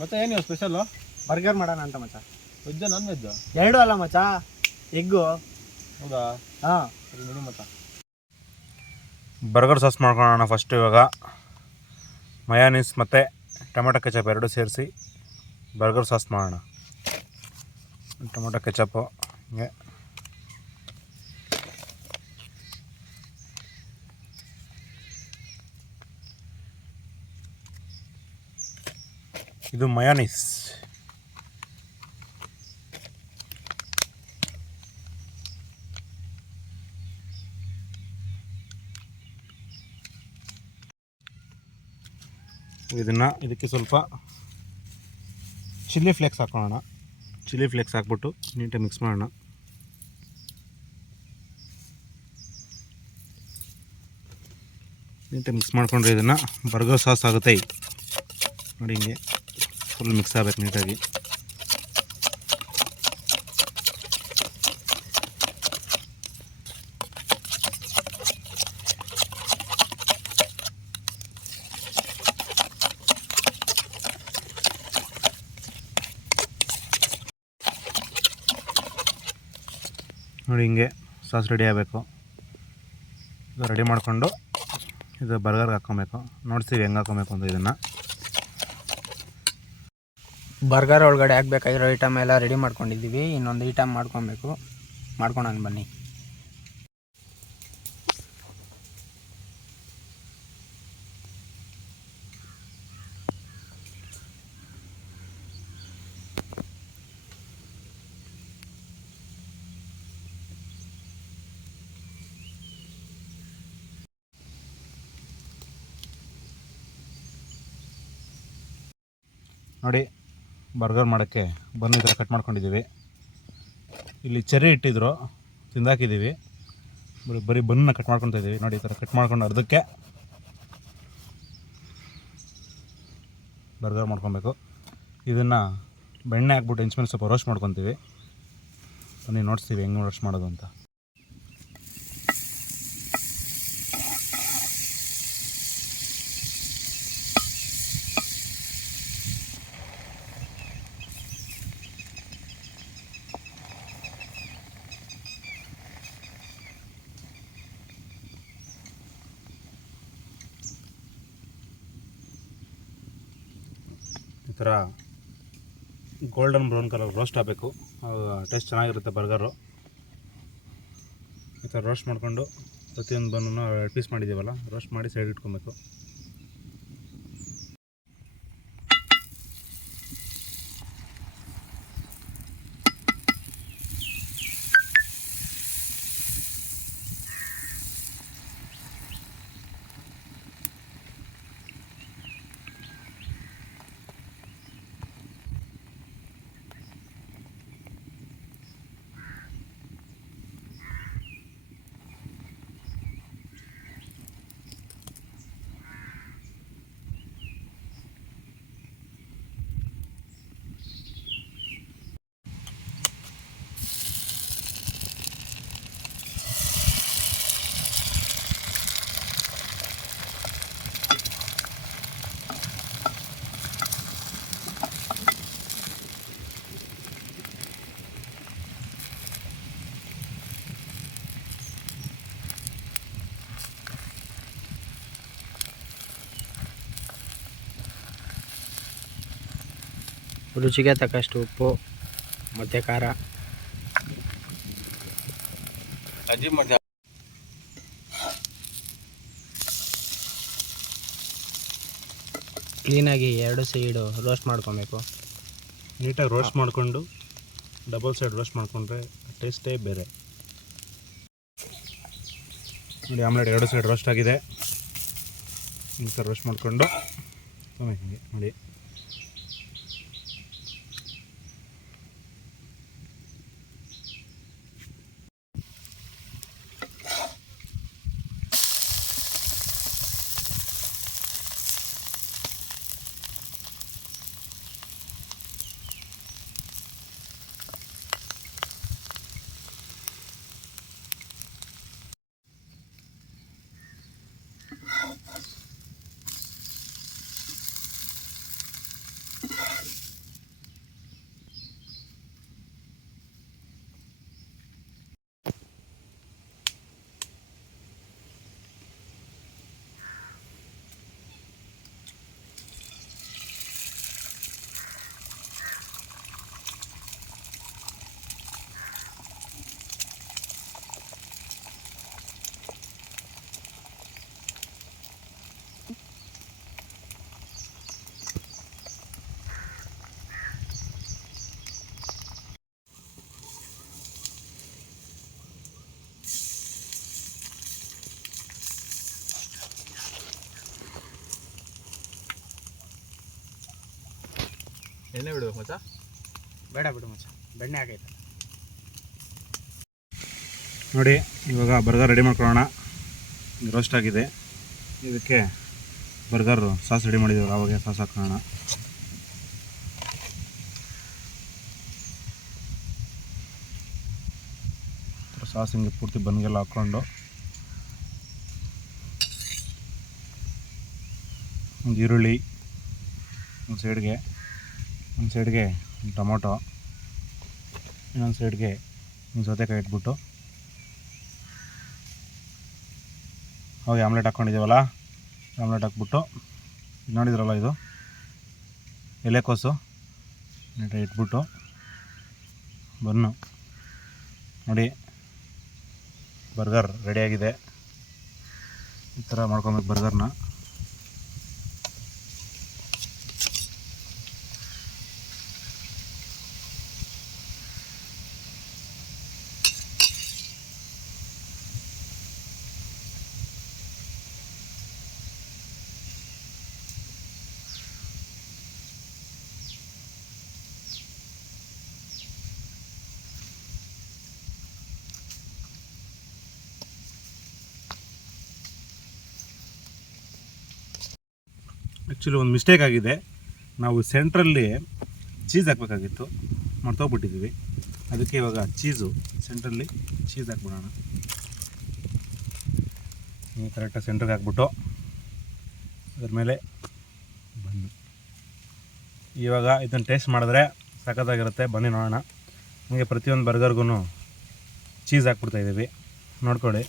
ಮತ್ತೆ ಏನು special? Burger ಮಾಡೋಣ ಅಂತ ಮಚ್ಚ. ವೆಜ್ಜ ನಾನ್ ವೆಜ್ಜ? ಎರಡೂ ಅಲ್ಲ ಮಚ್ಚ, ಎಗ್ಗು. ಹೌದಾ? ಹಾಂ, ಸರಿ ಮಚ್ಚ. ಬರ್ಗರ್ ಸಾಸ್ ಮಾಡ್ಕೊಳ್ಳೋಣ ಫಸ್ಟು. ಇವಾಗ ಮಯಾನೀಸ್ ಮತ್ತು ಟೊಮೆಟೊ ಕೆಚಪ್ ಎರಡು ಸೇರಿಸಿ ಬರ್ಗರ್ ಸಾಸ್ ಮಾಡೋಣ. ಟೊಮೆಟೊ ಕೆಚಪ್ಪು ಹಿಂಗೆ, ಇದು ಮಯಾನೀಸ್. ಇದಕ್ಕೆ ಸ್ವಲ್ಪ ಚಿಲ್ಲಿ ಫ್ಲೇಕ್ಸ್ ಹಾಕೋಣ. ಚಿಲ್ಲಿ ಫ್ಲೇಕ್ಸ್ ಹಾಕ್ಬಿಟ್ಟು ನೀಟಾಗಿ ಮಿಕ್ಸ್ ಮಾಡೋಣ. ನೀಟಾಗಿ ಮಿಕ್ಸ್ ಮಾಡಿಕೊಂಡ್ರೆ ಇದನ್ನು ಬರ್ಗರ್ ಸಾಸ್ ಆಗುತ್ತೆ. ನೋಡಿ ಹಿಂಗೆ ಫುಲ್ ಮಿಕ್ಸ್ ಆಗಬೇಕು ನೀಟಾಗಿ. ನೋಡಿ ಹಿಂಗೆ ಸಾಸ್ ರೆಡಿ ಆಗಬೇಕು. ಇದು ರೆಡಿ ಮಾಡಿಕೊಂಡು ಇದು ಬರ್ಗರ್ಗೆ ಹಾಕ್ಕೊಬೇಕು. ನೋಡ್ತೀವಿ ಹೆಂಗೆ ಹಾಕ್ಕೊಬೇಕು ಅಂತ. ಇದನ್ನು ಬರ್ಗರ್ ಒಳಗಡೆ ಹಾಕ್ಬೇಕಾಗಿರೋ ಐಟಮ್ ಎಲ್ಲ ರೆಡಿ ಮಾಡ್ಕೊಂಡಿದ್ದೀವಿ. ಇನ್ನೊಂದು ಐಟಮ್ ಮಾಡ್ಕೊಬೇಕು. ಮಾಡ್ಕೊಳೋಣ ಬನ್ನಿ. ನೋಡಿ ಬರ್ಗರ್ ಮಾಡೋಕ್ಕೆ ಬನ್ನು ಈ ಥರ ಕಟ್ ಮಾಡ್ಕೊಂಡಿದ್ದೀವಿ. ಇಲ್ಲಿ ಚೆರ್ರಿ ಇಟ್ಟಿದ್ರು, ತಿಂದಾಕಿದ್ದೀವಿ. ಬರೀ ಬನ್ನನ್ನ ಕಟ್ ಮಾಡ್ಕೊತಾ ಇದ್ದೀವಿ. ನೋಡಿ ಈ ಥರ ಕಟ್ ಮಾಡ್ಕೊಂಡು ಅರ್ಧಕ್ಕೆ ಬರ್ಗರ್ ಮಾಡ್ಕೊಬೇಕು. ಇದನ್ನು ಬೆಣ್ಣೆ ಹಾಕ್ಬಿಟ್ಟು ಹೆಂಚ್ಮೇಲೆ ಸ್ವಲ್ಪ ರೋಸ್ಟ್ ಮಾಡ್ಕೊತೀವಿ. ಬನ್ನಿ ನೋಡ್ತೀವಿ ಹೆಂಗೆ ರೋಸ್ಟ್ ಮಾಡೋದು ಅಂತ. ಈ ಥರ ಗೋಲ್ಡನ್ ಬ್ರೌನ್ ಕಲರ್ ರೋಸ್ಟ್ ಆಗಬೇಕು. ಟೇಸ್ಟ್ ಚೆನ್ನಾಗಿರುತ್ತೆ ಬರ್ಗರು. ಈ ಥರ ರೋಸ್ಟ್ ಮಾಡಿಕೊಂಡು ಪ್ರತಿಯೊಂದು ಬನ್ನನ್ನು 2 ಪೀಸ್ ಮಾಡಿದ್ದೀವಲ್ಲ, ರೋಸ್ಟ್ ಮಾಡಿ ಸೈಡ್ ಇಟ್ಕೊಬೇಕು. ರುಚಿಗೆ ತಕ್ಕಷ್ಟು ಉಪ್ಪು ಮತ್ತು ಖಾರ. ಕ್ಲೀನಾಗಿ 2 ಸೈಡು ರೋಸ್ಟ್ ಮಾಡ್ಕೊಬೇಕು. ನೀಟಾಗಿ ರೋಸ್ಟ್ ಮಾಡಿಕೊಂಡು ಡಬಲ್ ಸೈಡ್ ರೋಸ್ಟ್ ಮಾಡಿಕೊಂಡ್ರೆ ಟೇಸ್ಟೇ ಬೇರೆ. ನೋಡಿ ಆಮ್ಲೆಟ್ 2 ಸೈಡ್ ರೋಸ್ಟ್ ಆಗಿದೆ. ಈ ಥರ ರೋಸ್ಟ್ ಮಾಡಿಕೊಂಡು ಹಿಂಗೆ ನೋಡಿ. ಎಣ್ಣೆ ಬಿಡ್ಬೇಕು ಮಚ್ಚ. ಬೇಡ ಬಿಡು ಮಚ್ಚ, ಬೆಣ್ಣೆ ಆಗೈತೆ. ನೋಡಿ ಇವಾಗ ಬರ್ಗರ್ ರೆಡಿ ಮಾಡ್ಕೊಳ್ಳೋಣ. ರೋಸ್ಟ್ ಆಗಿದೆ. ಇದಕ್ಕೆ ಬರ್ಗರ್ ಸಾಸ್ ರೆಡಿ ಮಾಡಿದ್ದೀವಿ, ಅವಾಗೆ ಸಾಸ್ ಹಾಕೋಣ. ಸಾಸ್ ಹಿಂಗೆ ಪೂರ್ತಿ ಬನ್ಗೆಲ್ಲ ಹಾಕ್ಕೊಂಡು ಒಂದು ಈರುಳ್ಳಿ ಒಂದು ಸೈಡ್ಗೆ ಟೊಮೊಟೊ, ಇನ್ನೊಂದು ಸೈಡ್ಗೆ ಒಂದು ಸೌತೆಕಾಯಿ ಇಟ್ಬಿಟ್ಟು ಹೋಗಿ ಆಮ್ಲೆಟ್ ಹಾಕ್ಕೊಂಡಿದ್ದೀವಲ್ಲ, ಆಮ್ಲೆಟ್ ಹಾಕ್ಬಿಟ್ಟು ನೋಡಿದ್ರಲ್ಲ ಇದು ಎಲೆಕೋಸು ನೀಟಾಗಿ ಇಟ್ಬಿಟ್ಟು ಬನ್ನು ನೋಡಿ ಬರ್ಗರ್ ರೆಡಿಯಾಗಿದೆ. ಈ ಥರ ಮಾಡ್ಕೊಬೇಕು ಬರ್ಗರ್ನ. ಆ್ಯಕ್ಚುಲಿ ಒಂದು ಮಿಸ್ಟೇಕ್ ಆಗಿದೆ. ನಾವು ಸೆಂಟ್ರಲ್ಲಿ ಚೀಸ್ ಹಾಕಬೇಕಾಗಿತ್ತು, ಮರ್ತೋಗ್ಬಿಟ್ಟಿದ್ದೀವಿ. ಅದಕ್ಕೆ ಇವಾಗ ಸೆಂಟ್ರಲ್ಲಿ ಚೀಸ್ ಹಾಕ್ಬಿಡೋಣ. ಈ ಕರೆಕ್ಟಾಗಿ ಸೆಂಟ್ರಿಗೆ ಹಾಕ್ಬಿಟ್ಟು ಅದ್ರ ಮೇಲೆ ಬನ್ನಿ. ಇವಾಗ ಇದನ್ನು ಟೇಸ್ಟ್ ಮಾಡಿದ್ರೆ ಸಖತ್ತಾಗಿರುತ್ತೆ. ಬನ್ನಿ ನೋಡೋಣ. ಹಾಗೆ ಪ್ರತಿಯೊಂದು ಬರ್ಗರ್ಗೂ ಚೀಸ್ ಹಾಕ್ಬಿಡ್ತಾಯಿದ್ದೀವಿ, ನೋಡ್ಕೊಳ್ಳಿ.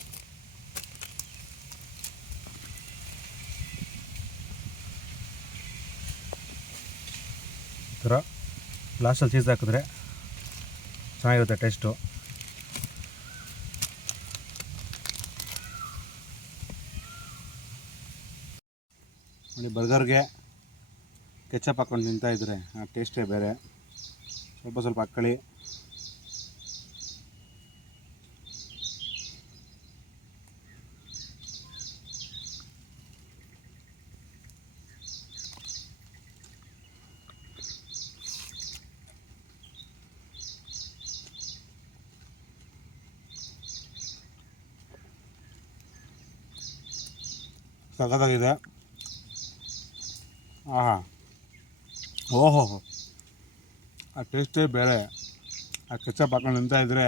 ಈ ಥರ ಲಾಸ್ಟಲ್ಲಿ ಚೀಸ್ ಹಾಕಿದ್ರೆ ಚೆನ್ನಾಗಿರುತ್ತೆ ಟೇಸ್ಟು. ನೋಡಿ ಬರ್ಗರ್ಗೆ ಕೆಚಪ್ ಹಾಕ್ಕೊಂಡು ತಿಂತಾಯಿದ್ರೆ ಆ ಟೇಸ್ಟೇ ಬೇರೆ. ಸ್ವಲ್ಪ ಹಾಕ್ಕೊಳ್ಳಿ. ಸಖತ್ತಾಗಿದೆ. ಆಹಾ, ಓಹೋ, ಆ ಟೇಸ್ಟೇ ಬೇರೆ. ಆ ಕೆಚಪ್ ಹಾಕೊಂಡು ನಿಂತಾಯಿದ್ರೆ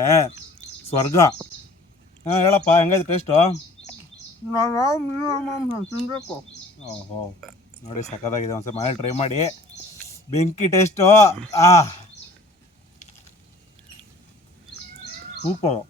ಸ್ವರ್ಗ. ಹೇಳಪ್ಪ, ಹೆಂಗೈತೆ ಟೇಸ್ಟು? ತಿನ್ಬೇಕು. ಓಹೋ, ನೋಡಿ ಸಖತ್ತಾಗಿದೆ. ಒಂದ್ಸಲ ಮನೇಲಿ ಟ್ರೈ ಮಾಡಿ. ಬೆಂಕಿ ಟೇಸ್ಟು. ಸೂಪರ್.